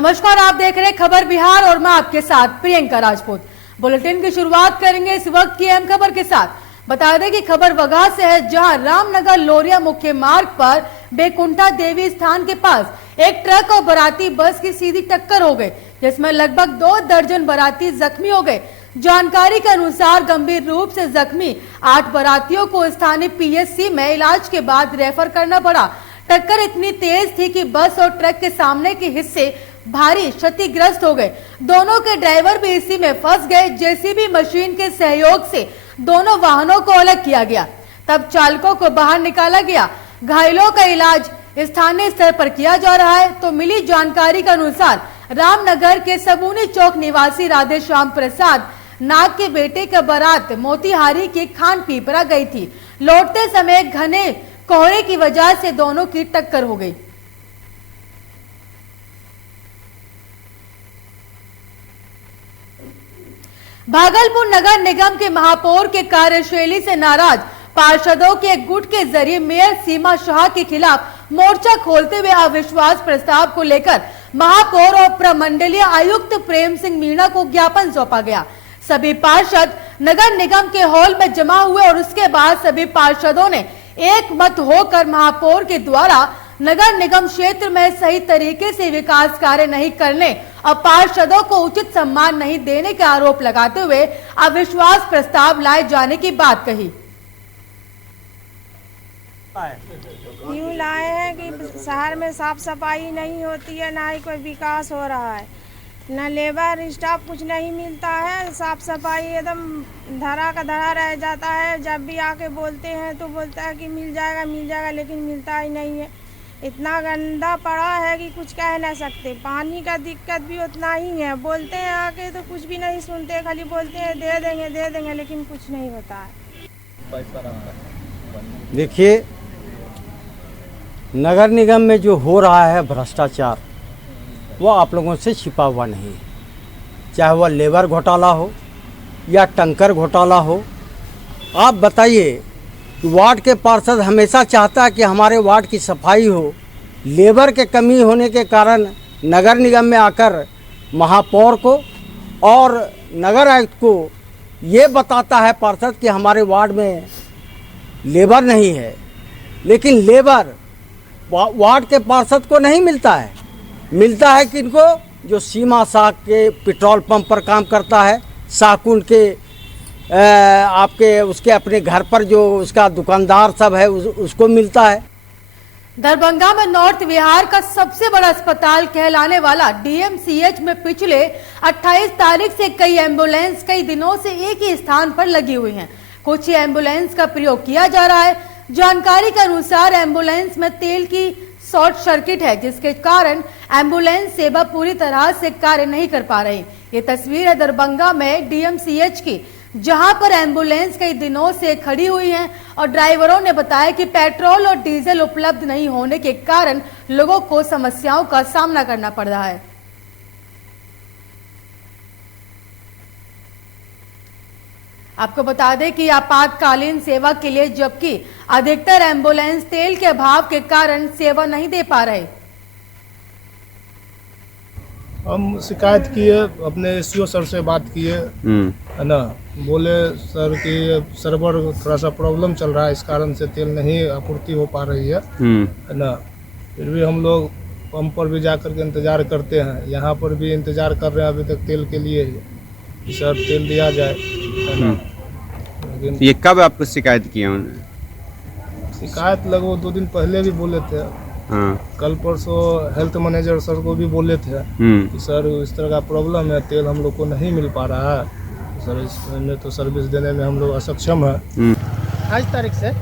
नमस्कार, आप देख रहे हैं खबर बिहार और मैं आपके साथ प्रियंका राजपूत। बुलेटिन की शुरुआत करेंगे इस वक्त की अहम खबर के साथ। बता दें कि खबर वगहा से है, जहां रामनगर लोरिया मुख्य मार्ग पर बैकुंठा देवी स्थान के पास एक ट्रक और बाराती बस की सीधी टक्कर हो गई, जिसमें लगभग 2 दर्जन बाराती जख्मी हो गए। जानकारी के अनुसार गंभीर रूप से जख्मी 8 बारातियों को स्थानीय पीएचसी में इलाज के बाद रेफर करना पड़ा। टक्कर इतनी तेज थी कि बस और ट्रक के सामने के हिस्से भारी क्षतिग्रस्त हो गए। दोनों के ड्राइवर भी इसी में फंस गए। जेसीबी मशीन के सहयोग से दोनों वाहनों को अलग किया गया, तब चालकों को बाहर निकाला गया। घायलों का इलाज स्थानीय स्तर पर किया जा रहा है। तो मिली जानकारी के अनुसार रामनगर के सबूनी चौक निवासी राधे श्याम प्रसाद नाग के बेटे का बारात मोतिहारी के खान पीपरा गई थी। लौटते समय घने कोहरे की वजह से दोनों की टक्कर हो गई। भागलपुर नगर निगम के महापौर के कार्यशैली से नाराज पार्षदों के एक गुट के जरिए मेयर सीमा शाह के खिलाफ मोर्चा खोलते हुए अविश्वास प्रस्ताव को लेकर महापौर और प्रमंडलीय आयुक्त प्रेम सिंह मीणा को ज्ञापन सौंपा गया। सभी पार्षद नगर निगम के हॉल में जमा हुए और उसके बाद सभी पार्षदों ने एक मत होकर महापौर के द्वारा नगर निगम क्षेत्र में सही तरीके से विकास कार्य नहीं करने और पार्षदों को उचित सम्मान नहीं देने का आरोप लगाते हुए अविश्वास प्रस्ताव लाए जाने की बात कही। यूँ लाए हैं कि शहर में साफ सफाई नहीं होती है, ना ही कोई विकास हो रहा है, न लेबर स्टाफ कुछ नहीं मिलता है। साफ सफाई एकदम धरा का धरा रह जाता है। जब भी आके बोलते हैं तो बोलता है कि मिल जाएगा, लेकिन मिलता ही नहीं है। इतना गंदा पड़ा है कि कुछ कह नहीं सकते। पानी का दिक्कत भी उतना ही है। बोलते हैं आके तो कुछ भी नहीं सुनते, खाली बोलते हैं दे देंगे, लेकिन कुछ नहीं होता है। देखिए, नगर निगम में जो हो रहा है भ्रष्टाचार, वो आप लोगों से छिपा हुआ नहीं है। चाहे वह लेबर घोटाला हो या टंकर घोटाला हो। आप बताइए कि वार्ड के पार्षद हमेशा चाहता है कि हमारे वार्ड की सफाई हो। लेबर के कमी होने के कारण नगर निगम में आकर महापौर को और नगर आयुक्त को ये बताता है पार्षद कि हमारे वार्ड में लेबर नहीं है, लेकिन लेबर वार्ड के पार्षद को नहीं मिलता है। मिलता है किनको? जो सीमा शाह के पेट्रोल पंप पर काम करता है, शाहकुंड के आपके उसके अपने घर पर जो उसका दुकानदार सब है उसको मिलता है। दरभंगा में नॉर्थ बिहार का सबसे बड़ा अस्पताल कहलाने वाला डीएमसीएच में पिछले 28 तारीख से कई एम्बुलेंस कई दिनों से एक ही स्थान पर लगी हुई हैं। कुछ ही एम्बुलेंस का प्रयोग किया जा रहा है। जानकारी के अनुसार एम्बुलेंस में तेल की शॉर्ट सर्किट है, जिसके कारण एम्बुलेंस सेवा पूरी तरह से कार्य नहीं कर पा रही। ये तस्वीर है दरभंगा में डीएमसीएच की, जहां पर एम्बुलेंस कई दिनों से खड़ी हुई है और ड्राइवरों ने बताया कि पेट्रोल और डीजल उपलब्ध नहीं होने के कारण लोगों को समस्याओं का सामना करना पड़ रहा है। आपको बता दें कि आपातकालीन सेवा के लिए जबकि अधिकतर एम्बुलेंस तेल के अभाव के कारण सेवा नहीं दे पा रहे। हम शिकायत किए, अपने एसईओ सर से बात किए, है ना। बोले सर कि सर्वर थोड़ा सा प्रॉब्लम चल रहा है, इस कारण से तेल नहीं आपूर्ति हो पा रही है ना। फिर भी हम लोग पंप पर भी जाकर के इंतजार करते हैं। यहाँ पर भी इंतजार कर रहे हैं अभी तक तेल के लिए कि सर तेल दिया जाए, है ना। लेकिन ये कब आपको शिकायत किया उन्होंने? शिकायत लगभग 2 दिन पहले भी बोले थे। हाँ। कल परसों हेल्थ मैनेजर सर को भी बोले थे कि सर इस तरह का प्रॉब्लम है, तेल हम लोग को नहीं मिल पा रहा है, सर इसमें तो सर्विस देने में हम लोग असक्षम है। 28 तारीख से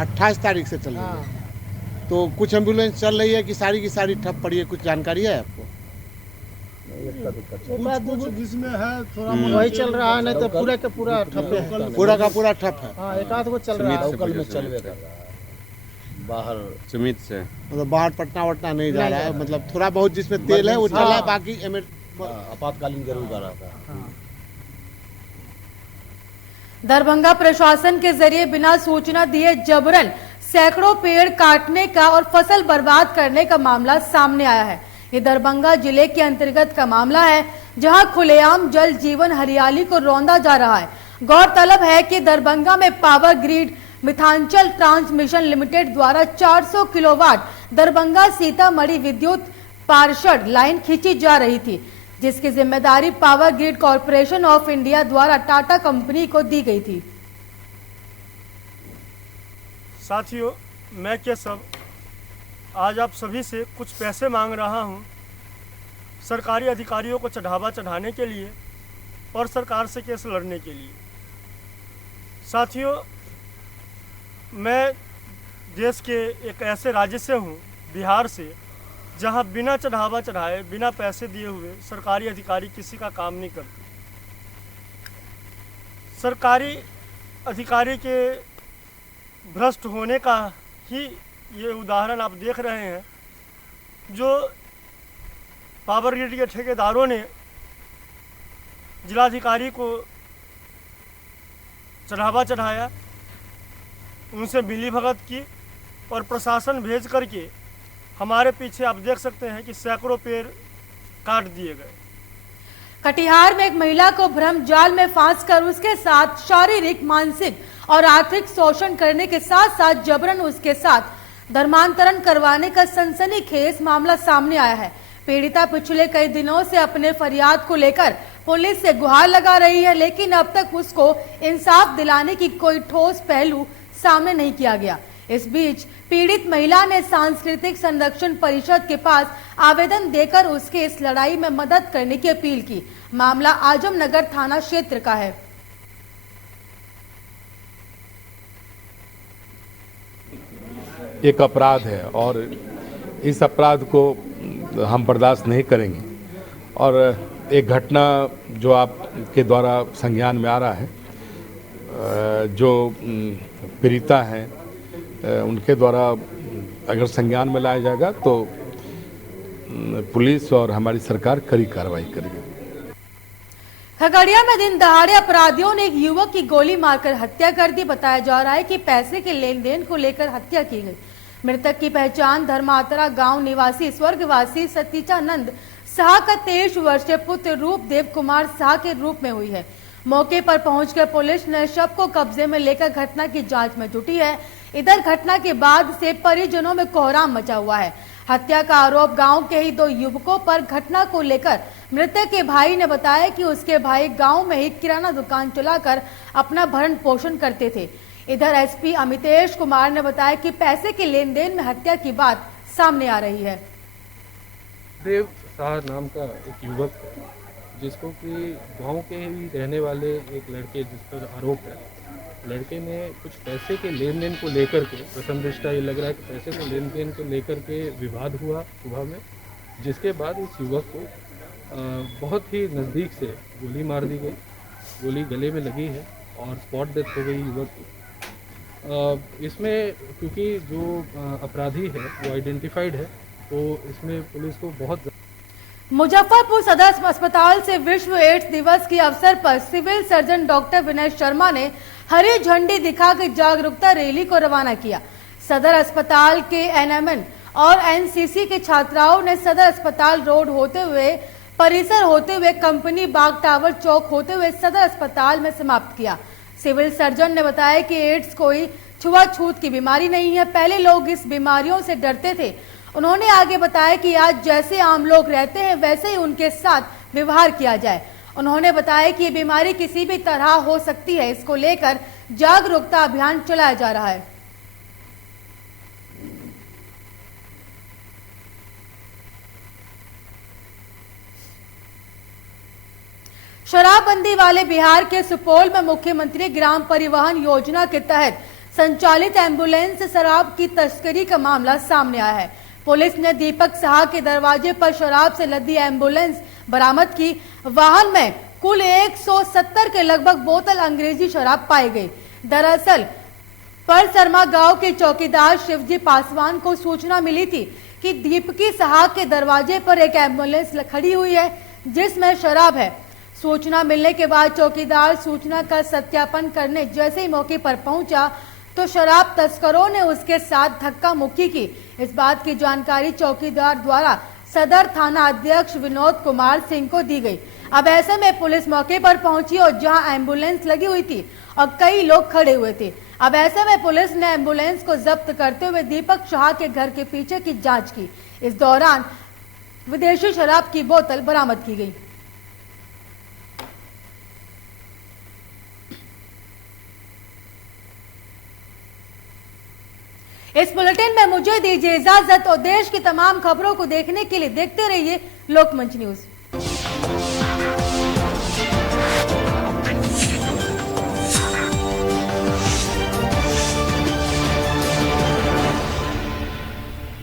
28 तारीख से चल रही है। तो कुछ एम्बुलेंस चल रही है कि सारी की सारी ठप पड़ी है? कुछ जानकारी है आपको? कुछ जिसमें है थोड़ा वही चल रहा है, नहीं तो पूरा का पूरा ठप है। पूरा का पूरा ठप है। हाँ, एक आध वो चल रहा है। कल में चल रहा है बाहर सुमित से, मतलब बाहर पटना वटना नहीं जा रहा है। मतलब थोड़ा बहुत जिसमें तेल है वो चल रहा है, बाकी आपातकालीन जरूर कर रहा था। दरभंगा प्रशासन के जरिए बिना सूचना दिए जबरन सैकड़ों पेड़ काटने का और फसल बर्बाद करने का मामला सामने आया है। ये दरभंगा जिले के अंतर्गत का मामला है, जहां खुलेआम जल जीवन हरियाली को रौंदा जा रहा है। गौरतलब है कि दरभंगा में पावर ग्रिड मिथांचल ट्रांसमिशन लिमिटेड द्वारा 400 किलोवाट दरभंगा सीतामढ़ी विद्युत पार्षद लाइन खींची जा रही थी, जिसकी जिम्मेदारी power grid corporation of India द्वारा टाटा कंपनी को दी गई थी। साथियों, मैं केशव आज आप सभी से कुछ पैसे मांग रहा हूं सरकारी अधिकारियों को चढ़ावा चढ़ाने के लिए और सरकार से केस लड़ने के लिए। साथियों, मैं देश के एक ऐसे राज्य से हूं, बिहार से, जहां बिना चढ़ावा चढ़ाए, बिना पैसे दिए हुए सरकारी अधिकारी किसी का काम नहीं करते। सरकारी अधिकारी के भ्रष्ट होने का ही ये उदाहरण आप देख रहे हैं, जो पावर ग्रिड के ठेकेदारों ने जिलाधिकारी को चढ़ावा चढ़ाया, उनसे मिलीभगत की और प्रशासन भेज करके हमारे पीछे आप देख सकते हैं कि सैकड़ों पेड़ काट दिए गए। कटिहार में एक महिला को भ्रम जाल में फांसकर उसके साथ शारीरिक, मानसिक और आर्थिक शोषण करने के साथ साथ जबरन उसके साथ धर्मांतरण करवाने का सनसनीखेज मामला सामने आया है। पीड़िता पिछले कई दिनों से अपने फरियाद को लेकर पुलिस से गुहार लगा रही है, लेकिन अब तक उसको इंसाफ दिलाने की कोई ठोस पहलू सामने नहीं किया गया। इस बीच पीड़ित महिला ने सांस्कृतिक संरक्षण परिषद के पास आवेदन देकर उसके इस लड़ाई में मदद करने की अपील की। मामला आजमनगर थाना क्षेत्र का है। एक अपराध है और इस अपराध को हम बर्दाश्त नहीं करेंगे। और एक घटना जो आपके द्वारा संज्ञान में आ रहा है, जो पीड़िता हैं उनके द्वारा अगर संज्ञान में लाया जाएगा तो पुलिस और हमारी सरकार कड़ी कार्रवाई करेगी। खगड़िया में दिन दहाड़े अपराधियों ने एक युवक की गोली मारकर हत्या कर दी। बताया जा रहा है कि पैसे के लेन देन को लेकर हत्या की गई। मृतक की पहचान धर्मातरा गांव निवासी स्वर्गवासी सतीचानंद शाह का 23 वर्षीय पुत्र रूपदेव कुमार शाह के रूप में हुई है। मौके पर पहुंचकर पुलिस ने शव को कब्जे में लेकर घटना की जांच में जुटी है। इधर घटना के बाद से परिजनों में कोहराम मचा हुआ है। हत्या का आरोप गांव के ही 2 युवकों पर घटना को लेकर मृतक के भाई ने बताया कि उसके भाई गांव में ही किराना दुकान चलाकर अपना भरण पोषण करते थे। इधर एसपी अमितेश कुमार ने बताया कि पैसे के लेन देन में हत्या की बात सामने आ रही है। देव शाह नाम का एक युवक है, जिसको कि गांव के ही रहने वाले एक लड़के जिस पर आरोप है, लड़के ने कुछ पैसे के लेन देन को लेकर के, प्रथम दृष्टा ये लग रहा है कि पैसे के लेन देन को लेकर के विवाद हुआ सुबह में, जिसके बाद इस युवक को बहुत ही नज़दीक से गोली मार दी गई। गोली गले में लगी है और स्पॉट डेथ हो गई युवक की। इसमें क्योंकि जो अपराधी है वो आइडेंटिफाइड है, तो इसमें पुलिस को बहुत। मुजफ्फरपुर सदर अस्पताल से विश्व एड्स दिवस के अवसर पर civil surgeon doctor Vinay Sharma ने हरी झंडी दिखाकर जागरूकता रैली को रवाना किया। सदर अस्पताल के एनएमएन और एनसीसी के छात्राओं ने सदर अस्पताल रोड होते हुए, परिसर होते हुए, कंपनी बाग टावर चौक होते हुए सदर अस्पताल में समाप्त किया। सिविल सर्जन ने बताया कि एड्स कोई छुआछूत की बीमारी नहीं है। पहले लोग इस बीमारियों से डरते थे। उन्होंने आगे बताया कि आज जैसे आम लोग रहते हैं वैसे ही उनके साथ व्यवहार किया जाए। उन्होंने बताया कि ये बीमारी किसी भी तरह हो सकती है। इसको लेकर जागरूकता अभियान चलाया जा रहा है। शराबबंदी वाले बिहार के सुपौल में मुख्यमंत्री ग्राम परिवहन योजना के तहत संचालित एम्बुलेंस से शराब की तस्करी का मामला सामने आया है। पुलिस ने दीपक साह के दरवाजे पर शराब से लदी एम्बुलेंस बरामद की। वाहन में कुल 170 के लगभग बोतल अंग्रेजी शराब पाई गई। दरअसल परसरमा गांव के चौकीदार शिवजी पासवान को सूचना मिली थी कि दीपकी साह के दरवाजे पर एक एम्बुलेंस खड़ी हुई है जिसमें शराब है। सूचना मिलने के बाद चौकीदार सूचना का सत्यापन करने जैसे ही मौके पर पहुंचा तो शराब तस्करों ने उसके साथ धक्का मुक्की की। इस बात की जानकारी चौकीदार द्वारा सदर थाना अध्यक्ष विनोद कुमार सिंह को दी गई। अब ऐसे में पुलिस मौके पर पहुंची और जहां एम्बुलेंस लगी हुई थी और कई लोग खड़े हुए थे, अब ऐसे में पुलिस ने एम्बुलेंस को जब्त करते हुए दीपक शाह के घर के पीछे की जांच की। इस दौरान विदेशी शराब की बोतल बरामद की गई। इस बुलेटिन में मुझे दीजिए इजाजत और देश की तमाम खबरों को देखने के लिए देखते रहिए लोकमंच न्यूज।